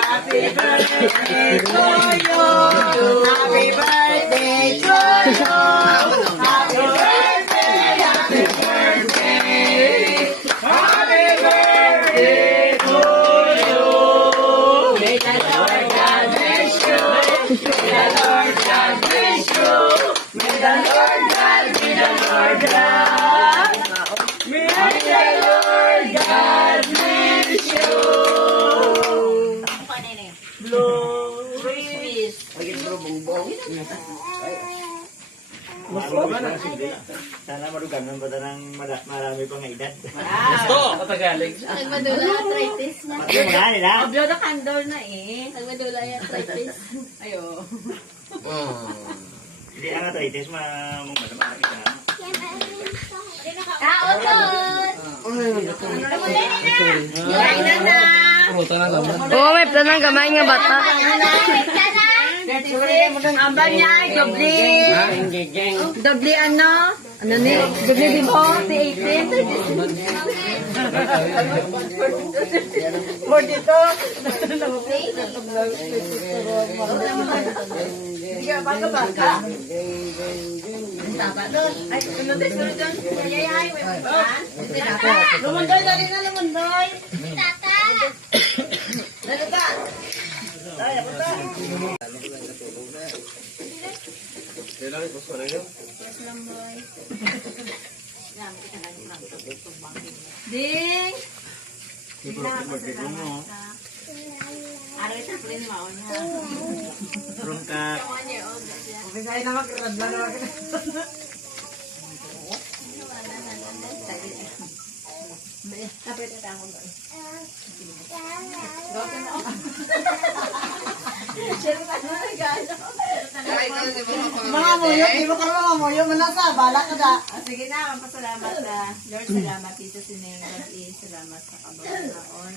Happy birthday to you. Happy birthday to you. Happy birthday, happy birthday. Happy birthday to you. May the Lord God bless you. May the Lord God bless you. May the Lord God be the Lord God. May the Lord God bless you. Sana marugaman ba ng marami pang edad? Gusto! Katagalig. Nagmadula arthritis na. Pati mo na nila. Obyo na kandol na eh. Nagmadula arthritis. Ayo. Hindi ang arthritis, marami ka. Utot! Kain na na. Oo, may planang gamay nga bata. Aba niya, doble. Doble ano? Ano ni? Doble di mo? Di 18. More dito. Hindi ka baka-baka. Tama doon. Ay, sunod doon. Ay, lumundoy na rin na lumundoy. Tata! Dali ka. Ay, punta. Ding! Araw ito pala ni Mao niya. From ka. Bisaya na magradla na wag. Kapit na tamo doon. Gawin mo. Share pa na gano. Mga muyo, di mo ka mga muyo, manasa, bala ka da. Sige na, pasalamat na. Lord, salamat dito si Neng. Salamat sa kabawang naon.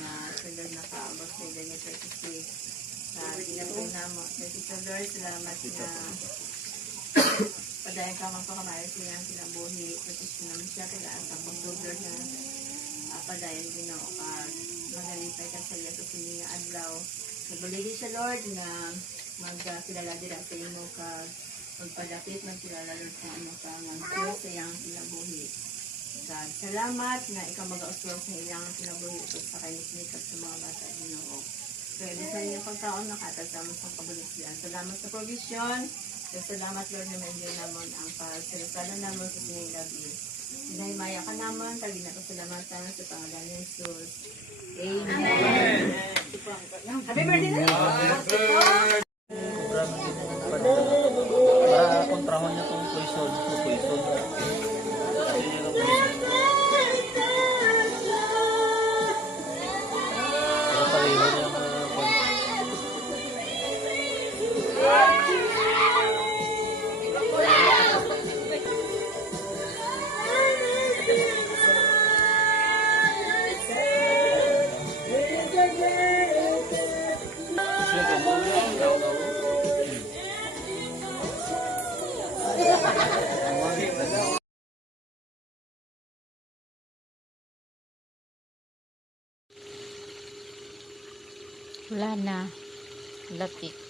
Na sa Lord nakaabot sa ganyan 36. Na ginagawin na mo. Dito Lord, salamat na padayon ka man pagkamayo siya ang kinabuhi. Pati naman siya kailangan sa pagdobler na padayon din ako magalipay ka sa iyo sa sininga adlaw. Nagbaligi siya Lord na magkilala din sa imo ka magpadapit magkilala Lord sa ano ka ng sa iyang kinabuhi. God, salamat na ikaw mag-auswag sa iyang kinabuhi sa kainis at sa mga bata Ginoo. Pwede sa inyong pagkaon nakatagdamos ng kabulisyan. Salamat sa provision. Salamat Lord na may naman ang pagsalasala naman sa sining gabi. Sinahimaya ka naman, tagi na pasalamatan sa pangalan ni Jesus. Amen. Happy birthday na! Para kontrahon niya itong poison. Para paliwan niya mga Wala na. Lati.